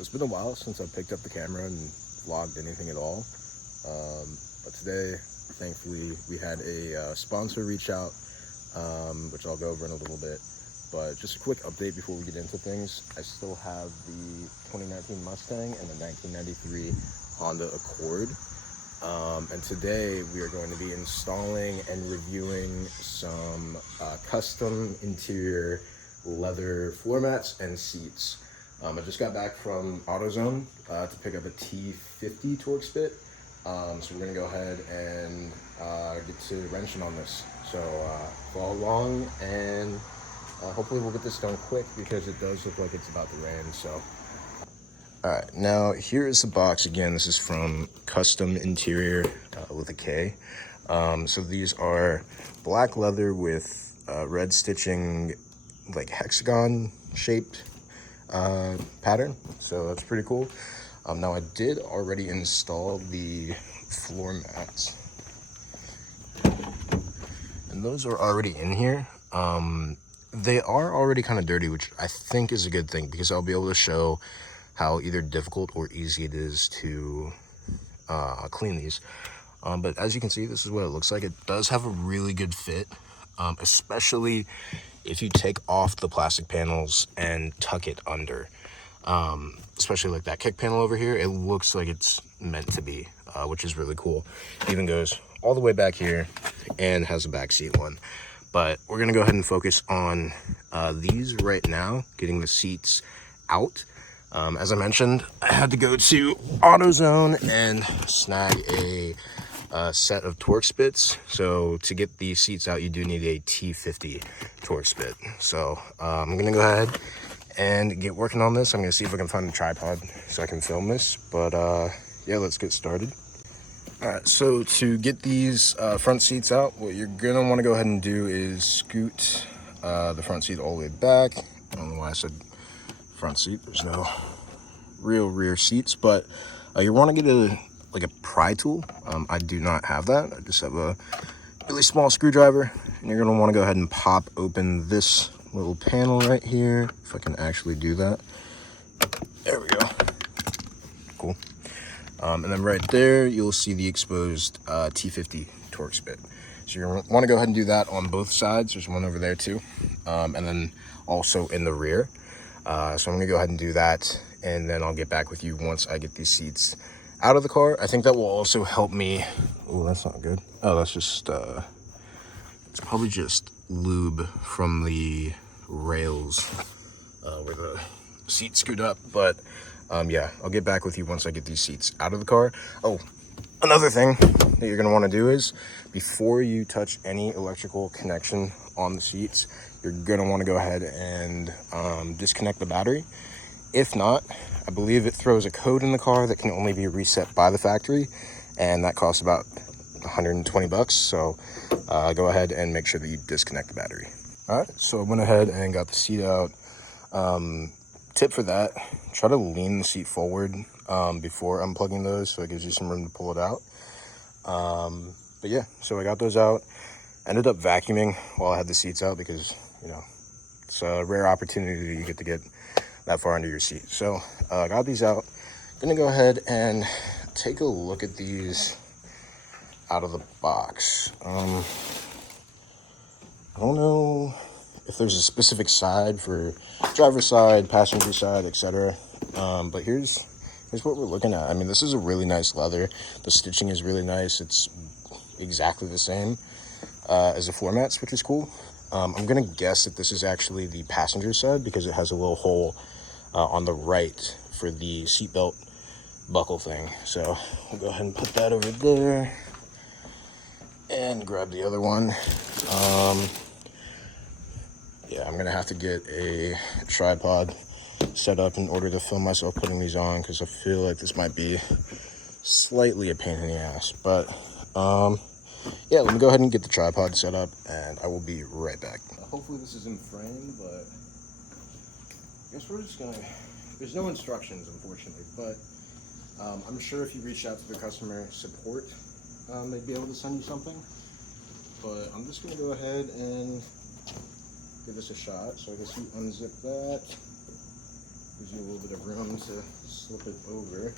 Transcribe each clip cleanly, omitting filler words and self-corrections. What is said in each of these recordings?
So it's been a while since I picked up the camera and vlogged anything at all. But today, thankfully, we had a sponsor reach out, which I'll go over in a little bit. But just a quick update before we get into things. I still have the 2019 Mustang and the 1993 Honda Accord. And today we are going to be installing and reviewing some custom interior leather floor mats and seats. I just got back from AutoZone to pick up a T50 Torx bit. So we're going to go ahead and get to wrenching on this. So follow along, and hopefully we'll get this done quick because it does look like it's about to rain. So all right, now here is the box again. This is from Kustom Interior with a K. So these are black leather with red stitching, like hexagon shaped pattern. So that's pretty cool. Now I did already install the floor mats, and those are already in here. They are already kind of dirty, which I think is a good thing because I'll be able to show how either difficult or easy it is to clean these. But as you can see, this is what it looks like. It does have a really good fit, especially if you take off the plastic panels and tuck it under. Especially like that kick panel over here, it looks like it's meant to be, which is really cool. It even goes all the way back here and has a back seat one. But we're gonna go ahead and focus on these right now, getting the seats out. As I mentioned, I had to go to AutoZone and snag a set of Torx bits. So to get these seats out, you do need a T50 Torx bit. So I'm gonna go ahead and get working on this. I'm gonna see if I can find a tripod so I can film this. But yeah, let's get started. All right, so to get these front seats out, what you're gonna wanna go ahead and do is scoot the front seat all the way back. I don't know why I said front seat, there's no real rear seats, but you want to get a pry tool. I do not have that. I just have a really small screwdriver, and you're going to want to go ahead and pop open this little panel right here, if I can actually do that. There we go. Cool. And then right there you'll see the exposed T50 Torx bit. So you're going to want to go ahead and do that on both sides. There's one over there too, and then also in the rear. So I'm gonna go ahead and do that, and then I'll get back with you once I get these seats out of the car. I think that will also help me. Oh, that's not good. Oh, that's just it's probably just lube from the rails where the seats scoot up. But yeah, I'll get back with you once I get these seats out of the car. Oh, another thing that you're gonna want to do is, before you touch any electrical connection on the seats, you're gonna want to go ahead and disconnect the battery. If not, I believe it throws a code in the car that can only be reset by the factory, and that costs about 120 bucks. So go ahead and make sure that you disconnect the battery. All right, so I went ahead and got the seat out. Tip for that, try to lean the seat forward before unplugging those, so it gives you some room to pull it out. But yeah, so I got those out. Ended up vacuuming while I had the seats out because, you know, it's a rare opportunity you get to get that far under your seat. So I got these out. Gonna go ahead and take a look at these out of the box. I don't know if there's a specific side for driver's side, passenger side, etc. But here's what we're looking at. I mean, this is a really nice leather. The stitching is really nice. It's exactly the same as the floor mats, which is cool. I'm gonna guess that this is actually the passenger side because it has a little hole on the right for the seatbelt buckle thing. So we'll go ahead and put that over there and grab the other one. Yeah, I'm gonna have to get a tripod set up in order to film myself putting these on, because I feel like this might be slightly a pain in the ass. But yeah, let me go ahead and get the tripod set up, and I will be right back. Hopefully this is in frame, but I guess we're just gonna, there's no instructions, unfortunately, but I'm sure if you reach out to the customer support, they'd be able to send you something. But I'm just gonna go ahead and give this a shot. So I guess you unzip that. Gives you a little bit of room to slip it over.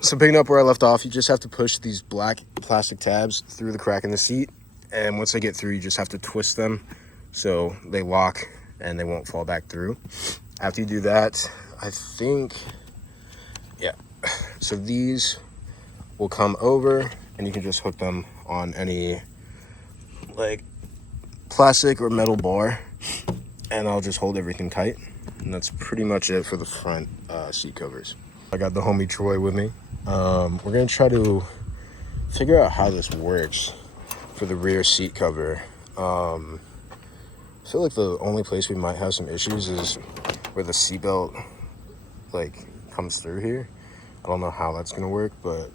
So picking up where I left off, you just have to push these black plastic tabs through the crack in the seat, and once they get through, you just have to twist them so they lock and they won't fall back through. After you do that, I think, yeah, so these will come over and you can just hook them on any like plastic or metal bar, and I'll just hold everything tight, and that's pretty much it for the front seat covers. I got the homie Troy with me. We're gonna try to figure out how this works for the rear seat cover. I feel like the only place we might have some issues is where the seatbelt like comes through here. I don't know how that's gonna work, but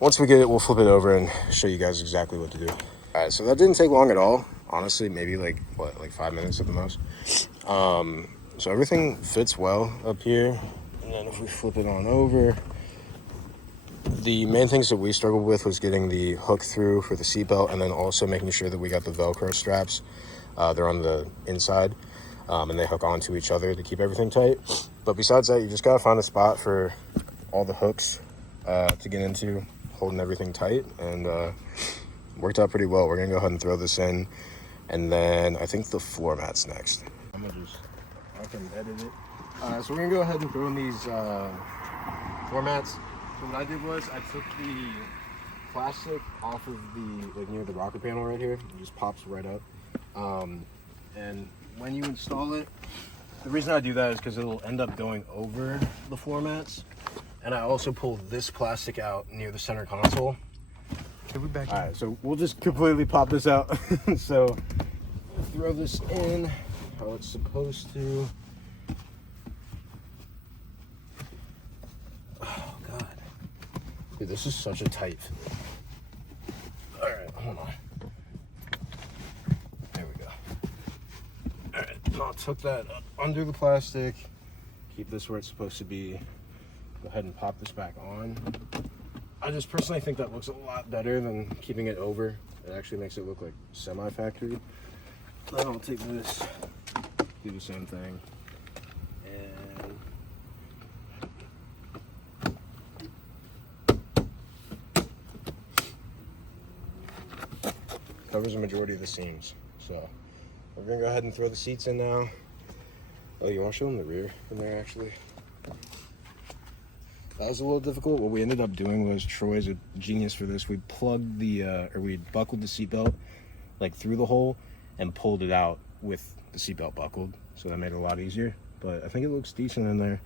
once we get it, we'll flip it over and show you guys exactly what to do. All right, so that didn't take long at all. Honestly, maybe like 5 minutes at the most. So everything fits well up here. And then if we flip it on over, the main things that we struggled with was getting the hook through for the seatbelt, and then also making sure that we got the Velcro straps. They're on the inside, and they hook onto each other to keep everything tight. But besides that, you just gotta find a spot for all the hooks to get into, holding everything tight, and worked out pretty well. We're gonna go ahead and throw this in, and then I think the floor mat's next. I can edit it. So we're gonna go ahead and throw in these floor mats. So what I did was I took the plastic off of the, like near the rocker panel right here. It just pops right up. And when you install it, the reason I do that is because it'll end up going over the floor mats. And I also pull this plastic out near the center console. All right, so we'll just completely pop this out. So throw this in how it's supposed to. Oh God, dude, this is such a tight fit. All right, hold on. There we go. All right, I'll tuck that up under the plastic. Keep this where it's supposed to be. Go ahead and pop this back on. I just personally think that looks a lot better than keeping it over. It actually makes it look like semi-factory. Then I'll take this, do the same thing, and covers the majority of the seams. So we're gonna go ahead and throw the seats in now. Oh, you want to show them the rear from there actually? That was a little difficult. What we ended up doing was, Troy's a genius for this. We plugged we buckled the seatbelt like through the hole and pulled it out with the seatbelt buckled. So that made it a lot easier. But I think it looks decent in there.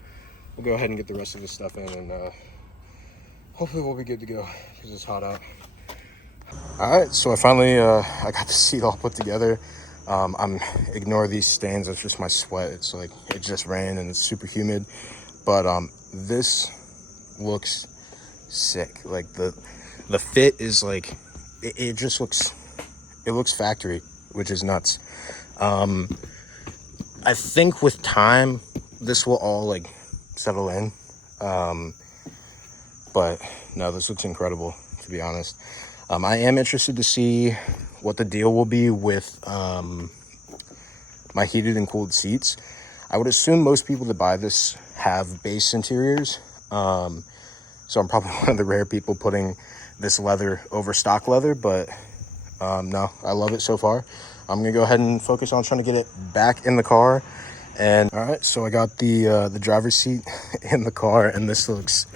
We'll go ahead and get the rest of this stuff in, and hopefully we'll be good to go because it's hot out. All right, so I finally I got the seat all put together. Ignore these stains. It's just my sweat. It's like it just rained and it's super humid. But this looks sick. Like the fit is like it just looks, it looks factory, which is nuts. I think with time this will all like settle in, but But no, this looks incredible, to be honest. I am interested to see what the deal will be with my heated and cooled seats. I would assume most people that buy this have base interiors. So I'm probably one of the rare people putting this leather over stock leather, but no, I love it so far. I'm gonna go ahead and focus on trying to get it back in the car. And all right, so I got the driver's seat in the car, and this looks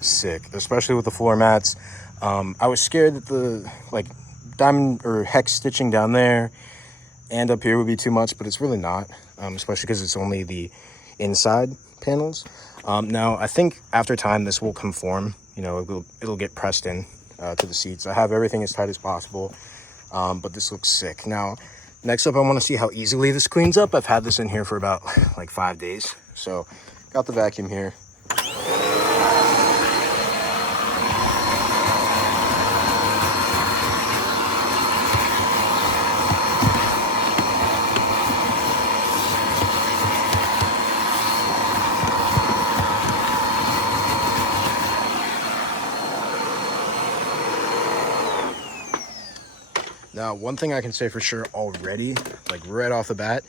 sick, especially with the floor mats. I was scared that the like diamond or hex stitching down there and up here would be too much, but it's really not, especially because it's only the inside panels. Now I think after time this will conform, you know, it'll get pressed in to the seats. I have everything as tight as possible, but this looks sick. Now next up, I want to see how easily this cleans up. I've had this in here for about like 5 days, so got the vacuum here. Now, one thing I can say for sure already, like right off the bat,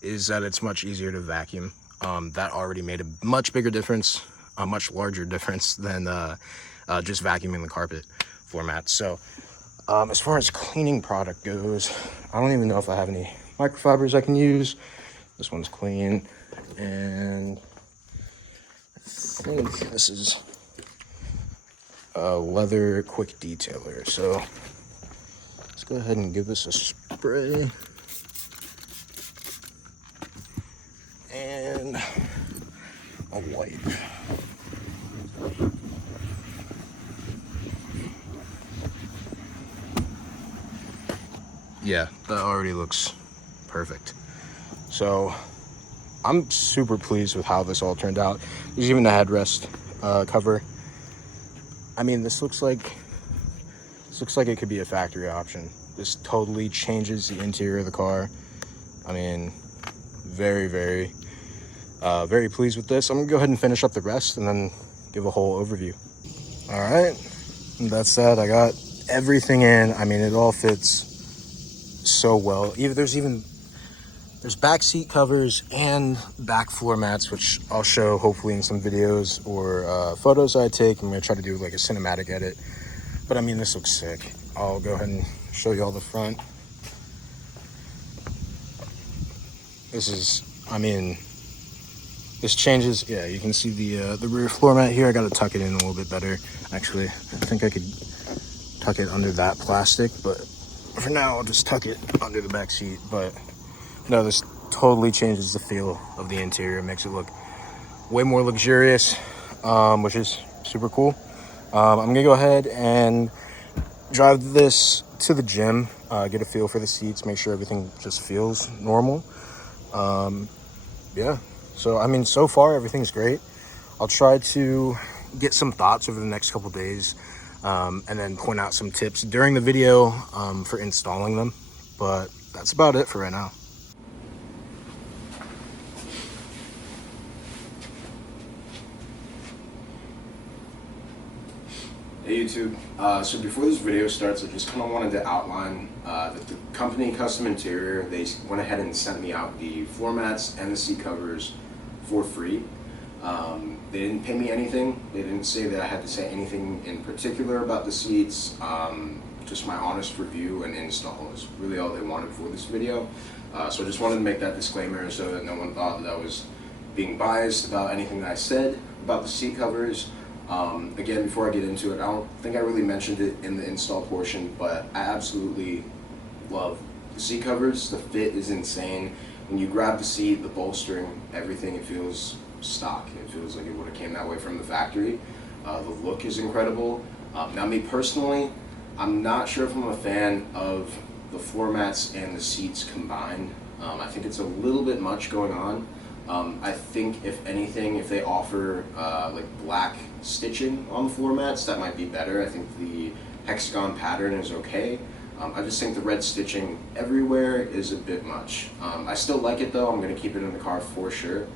is that it's much easier to vacuum. That already made a much bigger difference, a much larger difference than just vacuuming the carpet floor mats. So as far as cleaning product goes, I don't even know if I have any microfibers I can use. This one's clean, and I think this is a leather quick detailer. So let's go ahead and give this a spray. And a wipe. Yeah, that already looks perfect. So I'm super pleased with how this all turned out. There's even a headrest cover. I mean, this looks like it could be a factory option. This totally changes the interior of the car. I mean, very, very pleased with this. I'm gonna go ahead and finish up the rest and then give a whole overview. All right, that's that. I got everything in. I mean, it all fits so well. There's back seat covers and back floor mats, which I'll show hopefully in some videos or photos I take. I'm gonna try to do like a cinematic edit. But I mean, this looks sick. I'll go ahead and show you all the front. This is, I mean, this changes. Yeah, you can see the rear floor mat here. I got to tuck it in a little bit better. Actually, I think I could tuck it under that plastic, but for now, I'll just tuck it under the back seat. But no, this totally changes the feel of the interior. It makes it look way more luxurious, which is super cool. I'm gonna go ahead and drive this to the gym, get a feel for the seats, make sure everything just feels normal. Yeah, so I mean, so far everything's great. I'll try to get some thoughts over the next couple days, and then point out some tips during the video for installing them. But that's about it for right now. Hey YouTube, so before this video starts, I just kind of wanted to outline that the company Kustom Interior, they went ahead and sent me out the floor mats and the seat covers for free. They didn't pay me anything. They didn't say that I had to say anything in particular about the seats. Just my honest review and install is really all they wanted for this video. So I just wanted to make that disclaimer so that no one thought that I was being biased about anything that I said about the seat covers. Again, before I get into it, I don't think I really mentioned it in the install portion, but I absolutely love the seat covers. The fit is insane. When you grab the seat, the bolstering, everything, it feels stock. It feels like it would have came that way from the factory. The look is incredible. Now me personally, I'm not sure if I'm a fan of the floor mats and the seats combined. I think it's a little bit much going on. I think if anything, if they offer like black stitching on the floor mats, that might be better. I think the hexagon pattern is okay. I just think the red stitching everywhere is a bit much. I still like it though. I'm going to keep it in the car for sure.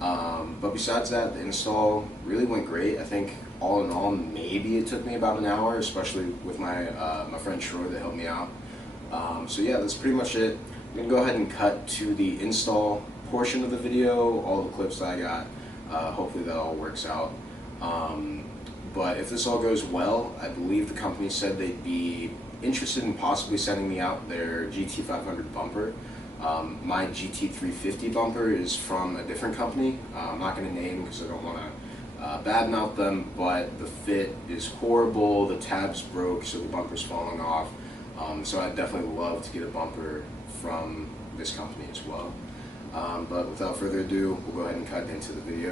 But besides that, the install really went great. I think all in all, maybe it took me about an hour, especially with my my friend Troy that helped me out. So yeah, that's pretty much it. I'm gonna go ahead and cut to the install portion of the video, all the clips that I got. Hopefully that all works out. But if this all goes well, I believe the company said they'd be interested in possibly sending me out their GT500 bumper. My GT350 bumper is from a different company. I'm not going to name because I don't want to badmouth them, but the fit is horrible, the tabs broke, so the bumper's falling off. So I'd definitely love to get a bumper from this company as well. But without further ado, we'll go ahead and cut into the video.